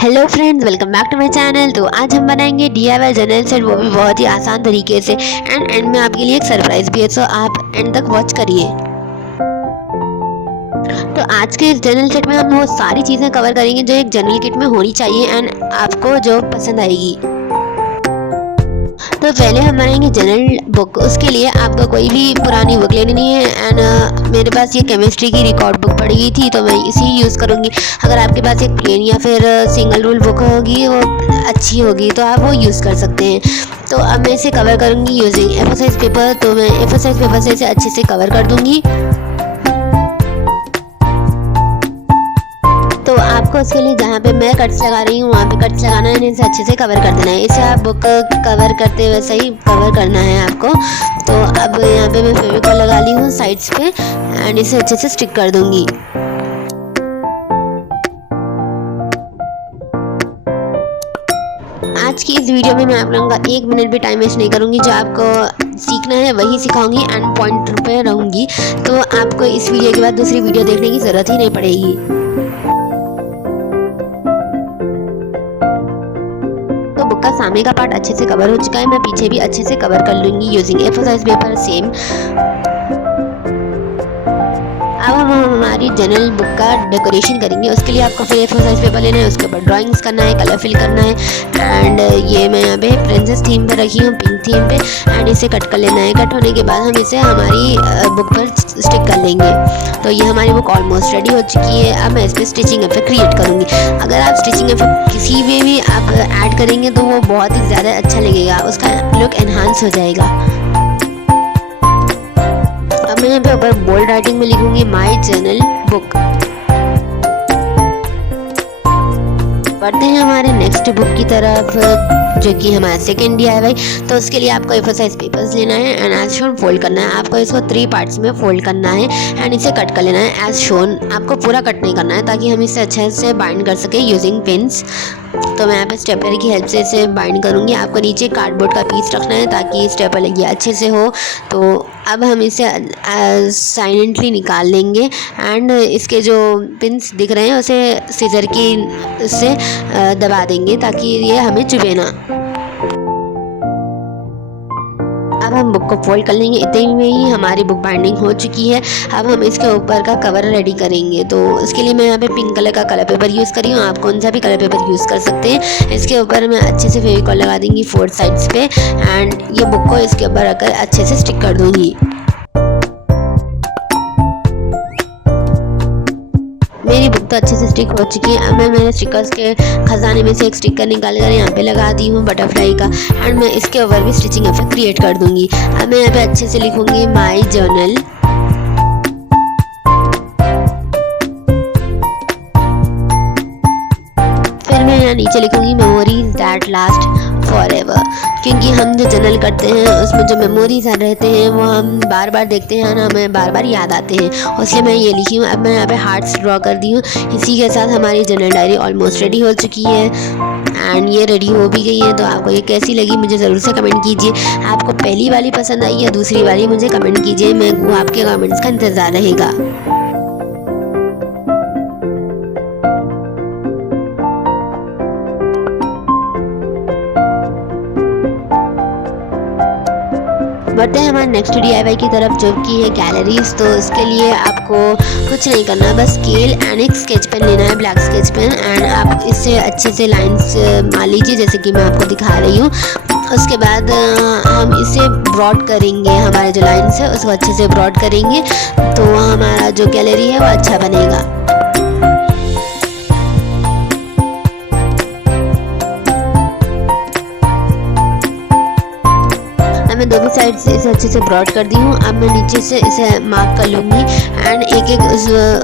Hello friends, welcome back to my channel. तो आज हम बनाएंगे डीआईवाई जनरल सेट, वो भी बहुत ही आसान तरीके से। एंड में आपके लिए एक सरप्राइज भी है, तो आप एंड तक वॉच करिए। तो आज के इस जनरल सेट में हम वो सारी चीज़ें कवर करेंगे जो एक जनरल किट में होनी चाहिए एंड आपको जो पसंद आएगी। तो पहले हम बनाएंगे जनरल बुक। उसके लिए आपको कोई भी पुरानी बुक लेनी है एंड मेरे पास ये केमिस्ट्री की रिकॉर्ड बुक पड़ी हुई थी, तो मैं इसी यूज़ करूँगी। अगर आपके पास एक प्लेन या फिर सिंगल रूल बुक होगी, वो अच्छी होगी, तो आप वो यूज़ कर सकते हैं। तो अब मैं इसे कवर करूँगी यूजिंग A4 साइज़ पेपर। तो मैं A4 साइज़ पेपर से इसे अच्छे से कवर कर दूँगी। तो आपको उसके लिए जहाँ पे मैं कट्स लगा रही हूँ वहाँ पे कट्स लगाना है, इसे अच्छे से कवर कर देना है। इसे आप बुक कवर करते वैसे ही कवर करना है आपको। तो अब यहाँ पे मैं फेविकॉल लगा ली हूँ साइड्स पे एंड इसे अच्छे से स्टिक कर दूँगी। आज की इस वीडियो में मैं आप लोगों का 1 मिनट भी टाइम वेस्ट नहीं करूँगी। जो आपको सीखना है वही सिखाऊंगी एंड पॉइंट पे रहूँगी। तो आपको इस वीडियो के बाद दूसरी वीडियो देखने की ज़रूरत ही नहीं पड़ेगी। तो बुक का सामने का पार्ट अच्छे से कवर हो चुका है, मैं पीछे भी अच्छे से कवर कर लूँगी using A4 size paper same. अब हम हमारी जनरल बुक का डेकोरेशन करेंगे। उसके लिए आपको फिर A4 साइज़ पेपर लेना है, उसके ऊपर ड्राइंग्स करना है, कलर फिल करना है। एंड ये मैं यहाँ पे प्रिंसेस थीम पे रखी हूँ, पिंक थीम पे। एंड इसे कट कर लेना है। कट होने के बाद हम इसे हमारी बुक पर स्टिक कर लेंगे। तो ये हमारी बुक ऑलमोस्ट रेडी हो चुकी है। अब मैं इस पर स्टिचिंग इफेक्ट क्रिएट करूँगी। अगर आप स्टिचिंग इफेक्ट किसी में भी आप ऐड करेंगे तो वो बहुत ही ज़्यादा अच्छा लगेगा, उसका लुक एनहांस हो जाएगा। अब मैं यहाँ पे ऊपर बोल्ड राइटिंग में लिखूंगी माई जर्नल बुक। बढ़ते हैं हमारे नेक्स्ट बुक की तरफ, जो कि हमारा सेकेंड डीआईवाई। तो उसके लिए आपको A4 साइज पेपर्स लेना है एंड एज शोन फोल्ड करना है। आपको इसको 3 पार्ट्स में फोल्ड करना है एंड इसे कट कर लेना है एज शोन। आपको पूरा कट नहीं करना है ताकि हम इसे अच्छे से बाइंड कर सकें यूजिंग पिन्स। तो मैं यहाँ पे स्टेपलर की हेल्प से इसे बाइंड करूँगी। आपको नीचे कार्डबोर्ड का पीस रखना है ताकि स्टेपलर ये अच्छे से हो। तो अब हम इसे साइलेंटली निकाल लेंगे एंड इसके जो पिन्स दिख रहे हैं उसे सीजर की से दबा देंगे ताकि ये हमें चुभे ना। अब हम बुक को फोल्ड कर लेंगे। इतने में ही हमारी बुक बाइंडिंग हो चुकी है। अब हम इसके ऊपर का कवर रेडी करेंगे। तो इसके लिए मैं यहाँ पे पिंक कलर का कलर पेपर यूज़ कर रही हूँ। आप कौन सा भी कलर पेपर यूज़ कर सकते हैं। इसके ऊपर मैं अच्छे से फेविकॉल लगा दूँगी 4 साइड्स पे एंड ये बुक को इसके ऊपर रखकर अच्छे से स्टिक कर दूँगी। मेरी बुक तो अच्छे से स्टिक हो चुकी है। अब मैं मेरे स्टिकर्स के खजाने में से एक स्टिकर निकाल कर यहाँ पे लगा दी हूँ बटरफ्लाई का एंड मैं इसके ऊपर भी स्टिचिंग इफेक्ट क्रिएट कर दूंगी। अब मैं यहाँ पे अच्छे से लिखूंगी माई जर्नल। फिर मैं यहाँ नीचे लिखूंगी memories that last for ever, क्योंकि हम जो जर्नल करते हैं उसमें जो मेमोरीज रहते हैं वो हम बार बार देखते हैं ना, हमें बार बार याद आते हैं, इसलिए मैं ये लिखी हूँ। अब मैं यहाँ पे हार्ट्स ड्रॉ कर दी हूँ। इसी के साथ हमारी जर्नल डायरी ऑलमोस्ट रेडी हो चुकी है एंड ये रेडी हो भी गई है। तो आपको ये कैसी लगी मुझे ज़रूर से कमेंट कीजिए। आपको पहली वाली पसंद आई या दूसरी वाली मुझे कमेंट कीजिए, मैं को आपके कमेंट्स का इंतज़ार रहेगा। बढ़ते हैं हमारे नेक्स्ट डीआईवाई की तरफ, जो कि है गैलरीज। तो इसके लिए आपको कुछ नहीं करना, बस स्केल एंड एक स्केच पेन लेना है, ब्लैक स्केच पेन। एंड आप इससे अच्छे से लाइंस मान लीजिए जैसे कि मैं आपको दिखा रही हूँ। उसके बाद हम इसे ब्रॉड करेंगे, हमारे जो लाइन्स है उसको अच्छे से ब्रॉड करेंगे तो हमारा जो गैलरी है वो अच्छा बनेगा। मैं दोनों साइड से इसे अच्छे से ब्रॉड कर दी हूँ। अब मैं नीचे से इसे मार्क कर लूँगी एंड एक एक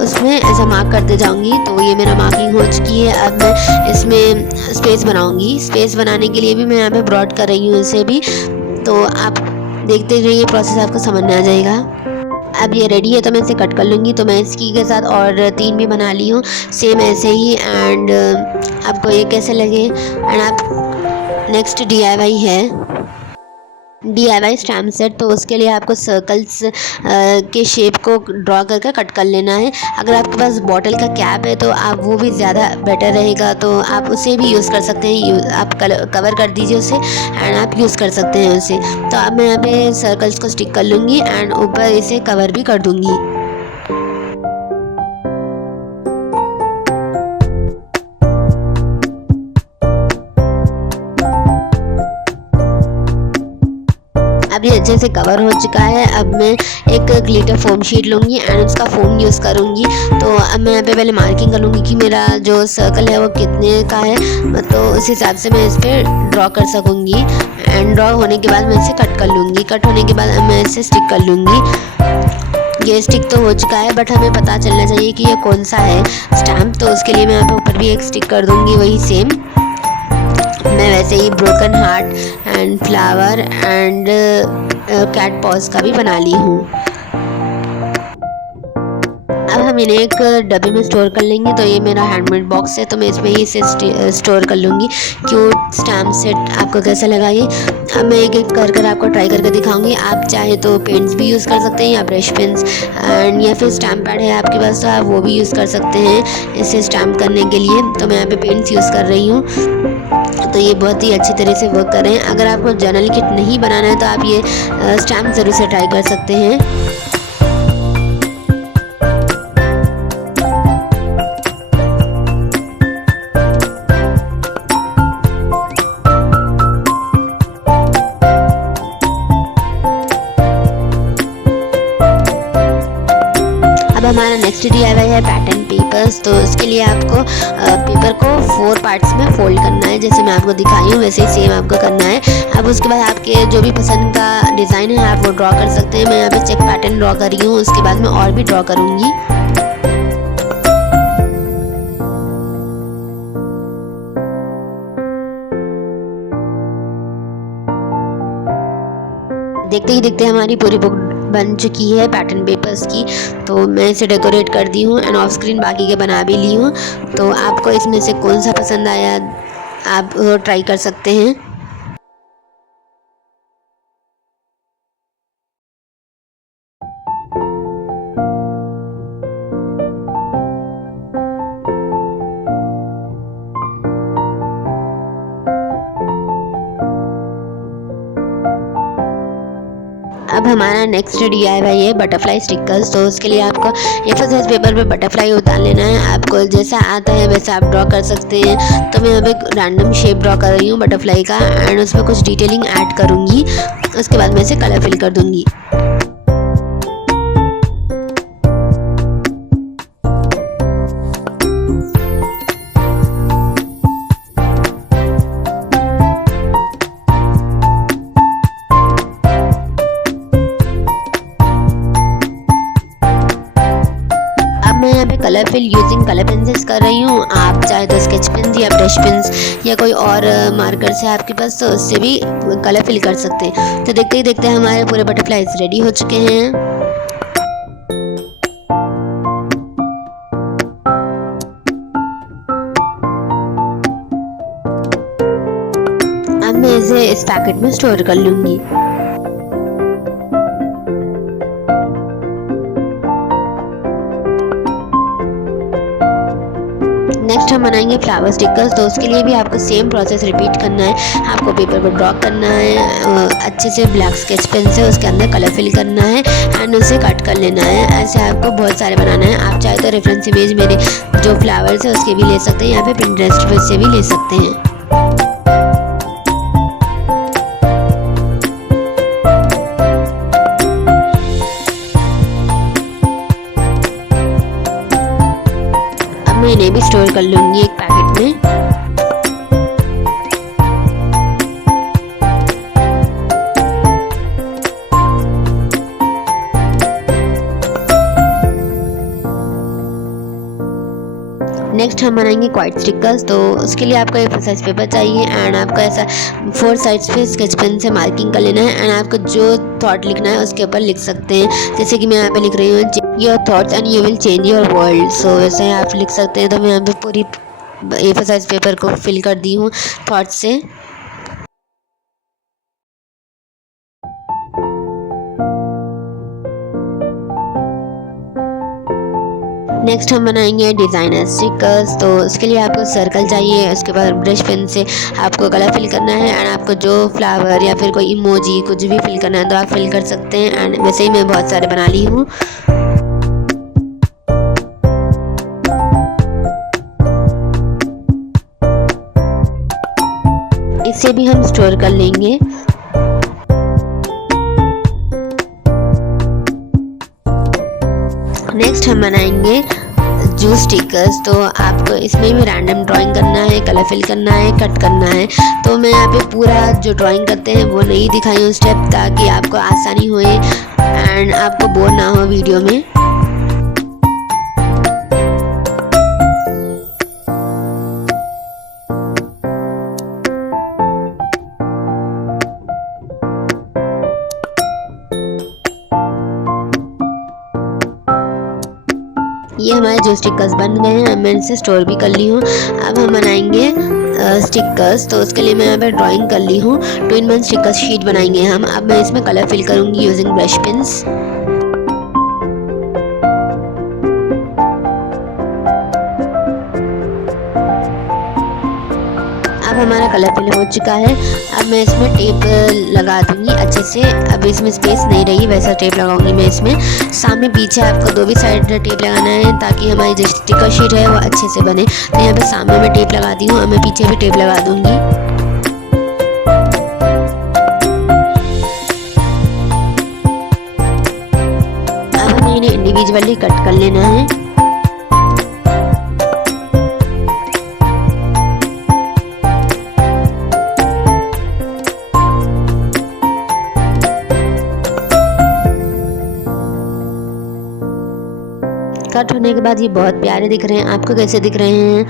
उसमें ऐसा मार्क करते जाऊँगी। तो ये मेरा मार्किंग हो चुकी है। अब मैं इसमें स्पेस बनाऊँगी। स्पेस बनाने के लिए भी मैं यहाँ पे ब्रॉड कर रही हूँ इसे भी। तो आप देखते रहिए, प्रोसेस आपको समझ में आ जाएगा। अब ये रेडी है तो मैं इसे कट कर लूँगी। तो मैं इसकी के साथ और 3 भी बना ली हूँ सेम ऐसे ही। एंड आपको ये कैसे लगे एंड आप नेक्स्ट डीआईवाई है DIY स्टैम्प सेट, तो उसके लिए आपको सर्कल्स के शेप को ड्रॉ करके कट कर लेना है। अगर आपके पास बॉटल का कैप है तो आप वो भी ज़्यादा बेटर रहेगा, तो आप उसे भी यूज़ कर सकते हैं। आप कवर कर दीजिए उसे एंड आप यूज़ कर सकते हैं उसे। तो अब मैं यहाँ पे सर्कल्स को स्टिक कर लूँगी एंड ऊपर इसे कवर भी कर दूँगी। अब ये अच्छे से कवर हो चुका है। अब मैं एक ग्लिटर फोम शीट लूँगी एंड उसका फोम यूज़ करूँगी। तो अब मैं यहाँ पे पहले मार्किंग कर लूँगी कि मेरा जो सर्कल है वो कितने का है, तो उस हिसाब से मैं इस पर ड्रॉ कर सकूँगी। एंड ड्रॉ होने के बाद मैं इसे कट कर लूँगी। कट होने के बाद मैं इसे स्टिक कर लूँगी। ये स्टिक तो हो चुका है, बट हमें पता चलना चाहिए कि ये कौन सा है स्टैम्प, तो उसके लिए मैं यहाँ पे ऊपर भी एक स्टिक कर दूँगी वही सेम। मैं वैसे ही broken heart and flower and cat paws का भी बना ली हूँ। अब हम इन्हें एक डब्बे में स्टोर कर लेंगे। तो ये मेरा हैंडमेड बॉक्स है, तो मैं इसमें ही इसे स्टोर कर लूँगी। क्यूट स्टैम्प सेट आपको कैसा लगा ये? अब मैं एक एक कर आपको ट्राई करके दिखाऊंगी। आप चाहे तो पेंट्स भी यूज़ कर सकते हैं या ब्रश पेन्स एंड या फिर स्टैम्प पैड है आपके पास तो आप वो भी यूज़ कर सकते हैं इसे स्टैम्प करने के लिए। तो मैं यहाँ पे पेंट्स यूज़ कर रही हूँ, तो ये बहुत ही अच्छी तरह से वर्क करें। अगर आपको जर्नल किट नहीं बनाना है तो आप ये स्टैम्प ज़रूर से ट्राई कर सकते हैं। अब हमारा नेक्स्ट DIY है पैटर्न पेपर्स। तो इसके लिए आपको पेपर को 4 पार्ट्स में फोल्ड करना है, जैसे मैं आपको दिखाई हूँ वैसे ही सेम आपको करना है। अब उसके बाद आपके जो भी पसंद का डिज़ाइन है आप वो ड्रॉ कर सकते हैं। मैं यहाँ पे चेक पैटर्न ड्रॉ कर रही हूँ, उसके बाद मैं और भी ड्रॉ करूँगी। देखते ही देखते हमारी पूरी बुक बन चुकी है पैटर्न पेपर्स की। तो मैं इसे डेकोरेट कर दी हूँ एंड ऑफ स्क्रीन बाकी के बना भी ली हूँ। तो आपको इसमें से कौन सा पसंद आया आप ट्राई कर सकते हैं। अब हमारा नेक्स्ट DIY है बटरफ्लाई स्टिकर्स। तो उसके लिए आपको A4 साइज पेपर पे बटरफ्लाई उतार लेना है। आपको जैसा आता है वैसा आप ड्रॉ कर सकते हैं। तो मैं यहाँ पे रैंडम शेप ड्रॉ कर रही हूँ बटरफ्लाई का एंड उसमें कुछ डिटेलिंग ऐड करूँगी। उसके बाद मैं इसे कलर फिल कर दूँगी। मैं यहाँ पे colour fill using colour pencils कर रही हूँ। आप चाहे तो स्केच पेन्स या ब्रश पेन्स या कोई और मार्कर से आपके पास तो उससे भी कलर फिल कर सकते हैं। तो देखते ही देखते हमारे पूरे बटरफ्लाइज रेडी हो चुके हैं। अब मैं इसे इस पैकेट में स्टोर कर लूँगी। नेक्स्ट हम बनाएंगे फ्लावर स्टिकर्स। तो उसके लिए भी आपको सेम प्रोसेस रिपीट करना है। आपको पेपर पर ड्रॉ करना है अच्छे से ब्लैक स्केच पेन से, उसके अंदर कलर फिल करना है एंड उसे कट कर लेना है। ऐसे आपको बहुत सारे बनाना है। आप चाहे तो रेफरेंस इमेज मेरे जो फ्लावर्स है उसके भी ले सकते हैं या फिर पिंटरेस्ट से भी ले सकते हैं। मैं इन्हें भी स्टोर कर लूँगी एक पैकेट में। नेक्स्ट हम बनाएंगे क्वाइट स्टिकर्स। तो उसके लिए आपको A4 साइज पेपर चाहिए एंड आपको ऐसा 4 साइड्स पे स्केच पेन से मार्किंग कर लेना है एंड आपको जो थॉट लिखना है उसके ऊपर लिख सकते हैं। जैसे कि मैं यहाँ पे लिख रही हूँ your thoughts and you will change your world. So वैसे आप लिख सकते हैं। तो मैं यहाँ पे पूरी A4 साइज पेपर को फिल कर दी हूँ थॉट्स से। नेक्स्ट हम बनाएंगे डिज़ाइनर स्टिकर्स। तो उसके लिए आपको सर्कल चाहिए, उसके बाद ब्रश पेन से आपको कलर फिल करना है एंड आपको जो फ्लावर या फिर कोई इमोजी कुछ भी फिल करना है तो आप फिल कर सकते हैं। एंड वैसे ही मैं बहुत सारे बना ली हूँ। इसे भी हम स्टोर कर लेंगे। नेक्स्ट हम बनाएंगे जूस स्टिकर्स। तो आपको इसमें भी रैंडम ड्राइंग करना है, कलर फिल करना है, कट करना है। तो मैं यहाँ पे पूरा जो ड्राइंग करते हैं वो नहीं दिखाई हूँ स्टेप, ताकि आपको आसानी होए एंड आपको बोर ना हो वीडियो में। ये हमारे जो स्टिकर्स बन गए हैं, मैं इसे स्टोर भी कर ली हूँ। अब हम बनाएंगे स्टिकर्स। तो उसके लिए मैं यहाँ पे ड्राइंग कर ली हूँ। 2-in-1 स्टिकर शीट बनाएंगे हम। अब मैं इसमें कलर फिल करूँगी यूजिंग ब्रश पेन्स। अब हमारा कलर फिल हो चुका है। अब मैं इसमें टेप लगा दूंगी अच्छे से। अब इसमें स्पेस नहीं रही, वैसा टेप लगाऊंगी मैं इसमें। सामने पीछे आपको 2 भी साइड टेप लगाना है, ताकि हमारी जो स्टिकर शीट है वो अच्छे से बने। तो यहाँ पे सामने मैं टेप लगा दी हूँ और मैं पीछे भी टेप लगा दूंगी। अब हमें इन्हें इंडिविजुअली कट कर लेना है। कट होने के बाद ये बहुत प्यारे दिख रहे हैं। आपको कैसे दिख रहे हैं?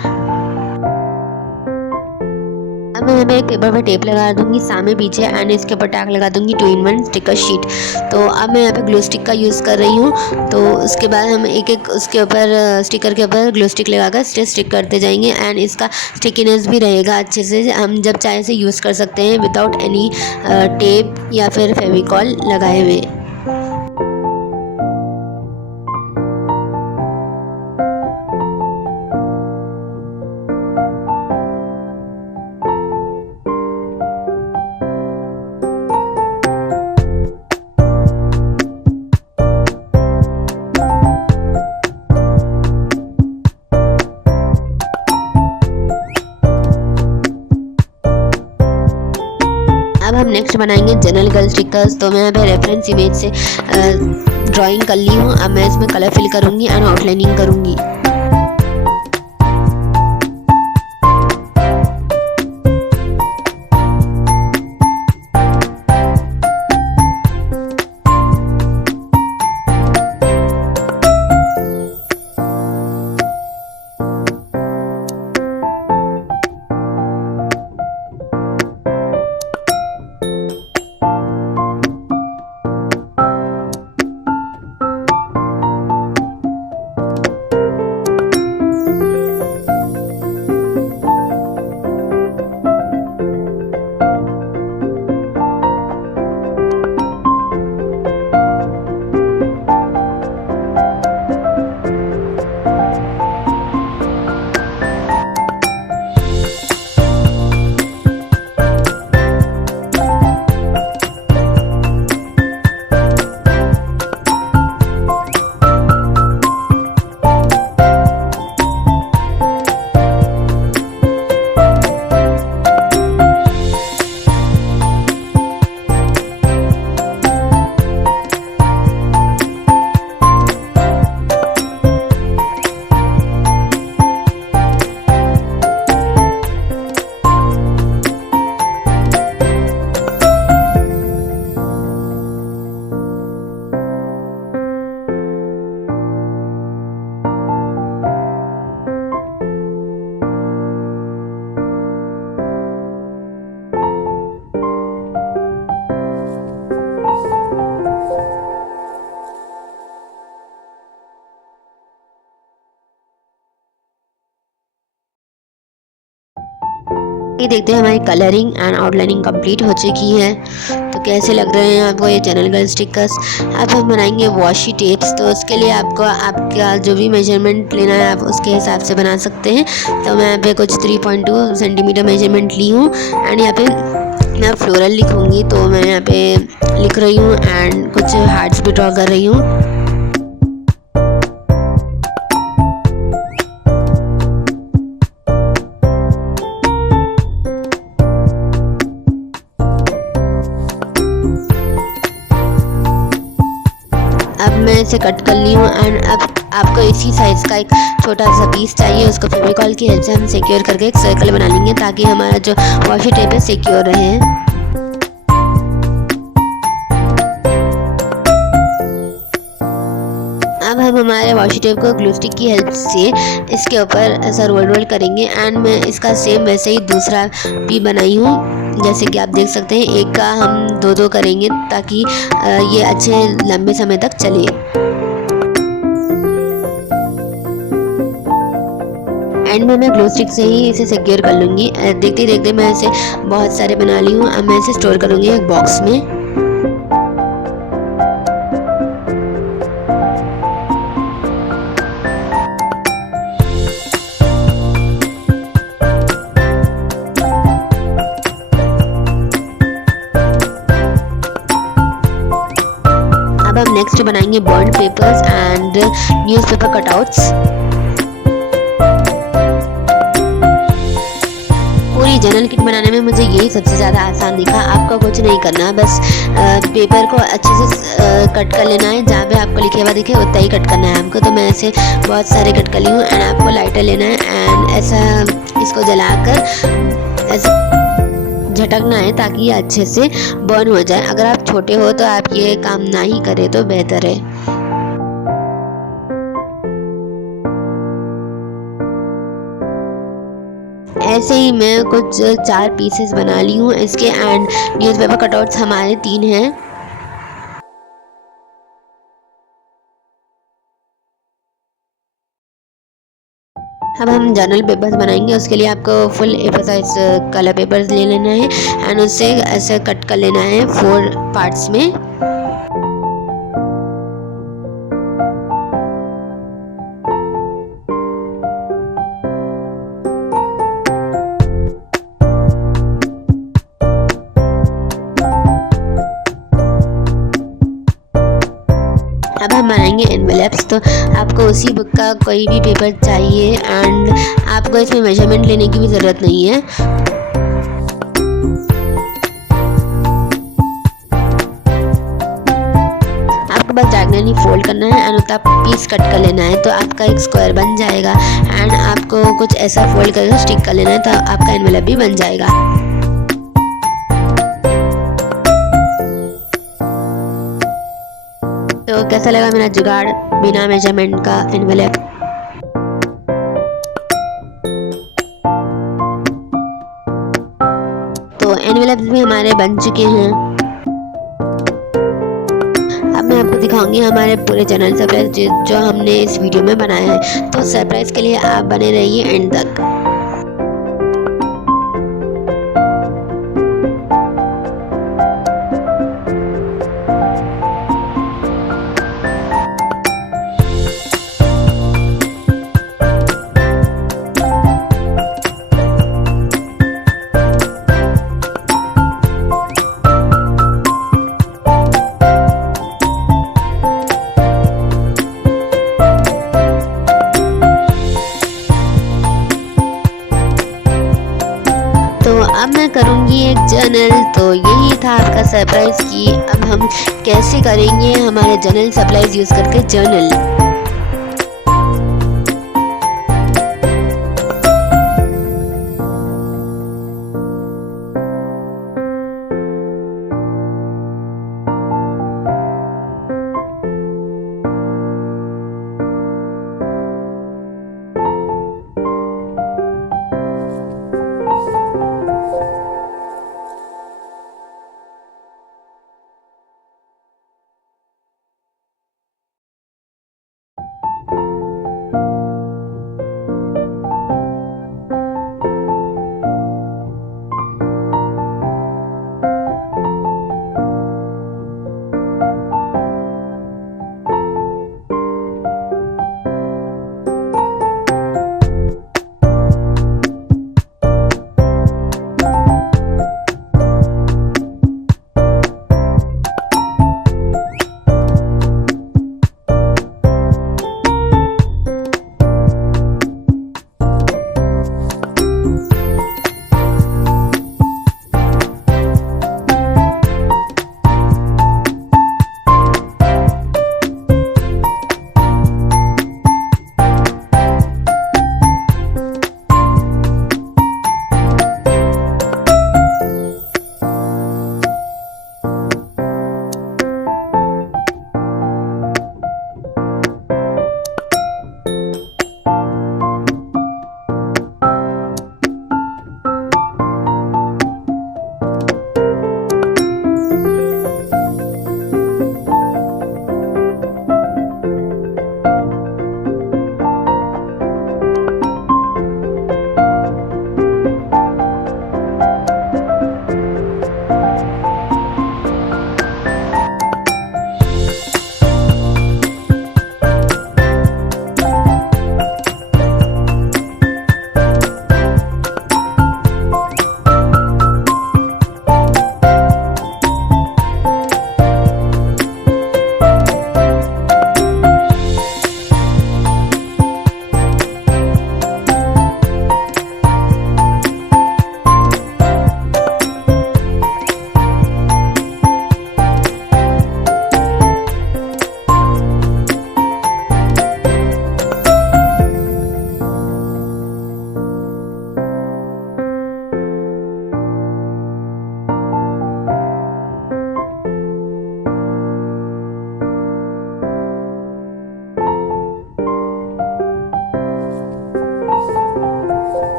अब मैं यहाँ पे एक पेपर पर टेप लगा दूंगी सामने पीछे एंड इसके ऊपर टैग लगा दूंगी 2-in-1 स्टिकर शीट। तो अब मैं यहाँ पे ग्लू स्टिक का यूज़ कर रही हूँ। तो उसके बाद हम एक एक उसके ऊपर स्टिकर के ऊपर ग्लू स्टिक लगाकर स्टिक करते जाएंगे एंड इसका स्टिकीनेस भी रहेगा अच्छे से। हम जब चाहे से यूज़ कर सकते हैं विदाउट एनी टेप या फिर फेविकॉल लगाए हुए। अब हम नेक्स्ट बनाएंगे जनरल गर्ल स्टिकर्स। तो मैं यहाँ पे रेफरेंस इमेज से ड्राइंग कर ली हूँ। अब मैं इसमें कलर फिल करूँगी एंड आउटलाइनिंग करूँगी। ये देखते हैं हमारी कलरिंग एंड आउटलाइनिंग कंप्लीट हो चुकी है। तो कैसे लग रहे हैं आपको ये चैनल गर्ल स्टिकर्स। अब हम बनाएंगे वॉशी टेप्स। तो उसके लिए आपको आपका जो भी मेजरमेंट लेना है आप उसके हिसाब से बना सकते हैं। तो मैं यहाँ पे कुछ 3.2 सेंटीमीटर मेजरमेंट ली हूँ एंड यहाँ पे मैं फ्लोरल लिखूँगी। तो मैं यहाँ पे लिख रही हूँ एंड कुछ हार्ट्स भी ड्रॉ कर रही हूँ। अब मैं इसे कट कर ली हूँ एंड अब आपको इसी साइज़ का एक छोटा सा पीस चाहिए। उसको फेविकॉल की हेल्प से हम सिक्योर करके एक सर्कल बना लेंगे ताकि हमारा जो वॉशी टेप है सिक्योर रहे। अब हम हमारे वॉशी टेप को ग्लू स्टिक की हेल्प से इसके ऊपर ऐसा रोल करेंगे एंड मैं इसका सेम वैसे ही दूसरा भी बनाई हूँ। जैसे कि आप देख सकते हैं एक का हम दो करेंगे ताकि ये अच्छे लंबे समय तक चले। एंड में मैं ग्लू स्टिक से ही इसे सिक्योर कर लूँगी। देखते देखते मैं इसे बहुत सारे बना ली हूँ। अब मैं इसे स्टोर करूँगी एक बॉक्स में। अब हम नेक्स्ट बनाएंगे bond papers and newspaper cutouts. पूरी जर्नल किट बनाने में मुझे यही सबसे ज़्यादा आसान दिखा। आपको कुछ नहीं करना, बस पेपर को अच्छे से कट कर लेना है। जहाँ पे आपको लिखे हुआ दिखे उतना ही कट करना है हमको। तो मैं ऐसे बहुत सारे कट कर ली हूँ एंड आपको लाइटर लेना है एंड ऐसा इसको जलाकर ऐसे झटकना है ताकि ये अच्छे से बर्न हो जाए। अगर आप छोटे हो तो आप ये काम ना ही करें तो बेहतर है। ऐसे ही मैं कुछ 4 पीसेस बना ली हूँ इसके एंड न्यूज़पेपर कटआउट्स हमारे 3 हैं। अब हम जर्नल पेपर्स बनाएंगे। उसके लिए आपको full A4 size colour papers ले लेना है एंड उससे ऐसे कट कर लेना है 4 पार्ट्स में। अब हम बनाएंगे एनवेलप्स। तो आपको उसी बुक का कोई भी पेपर चाहिए एंड आपको इसमें मेजरमेंट लेने की भी ज़रूरत नहीं है। आपको बस डायगनली फोल्ड करना है एंड उतना पीस कट कर लेना है तो आपका एक स्क्वायर बन जाएगा एंड आपको कुछ ऐसा फोल्ड करके स्टिक कर लेना है तो आपका एनवेलप भी बन जाएगा। तो कैसा लगा मेरा जुगाड़ बिना मेजरमेंट का एनवेलप। तो एनवेलप्स भी हमारे बन चुके हैं। अब मैं आपको दिखाऊंगी हमारे पूरे जनरल सरप्राइज जो हमने इस वीडियो में बनाया है। तो सरप्राइज के लिए आप बने रहिए एंड तक। तो अब मैं करूँगी एक जर्नल। तो यही था आपका सरप्राइज़ कि अब हम कैसे करेंगे हमारे जनरल सप्लाईज यूज़ करके जर्नल।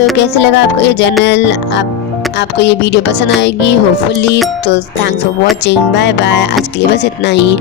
तो कैसे लगा आपको ये जर्नल, आपको ये वीडियो पसंद आएगी होपफुली। तो thanks for watching, bye bye. आज के लिए बस इतना ही।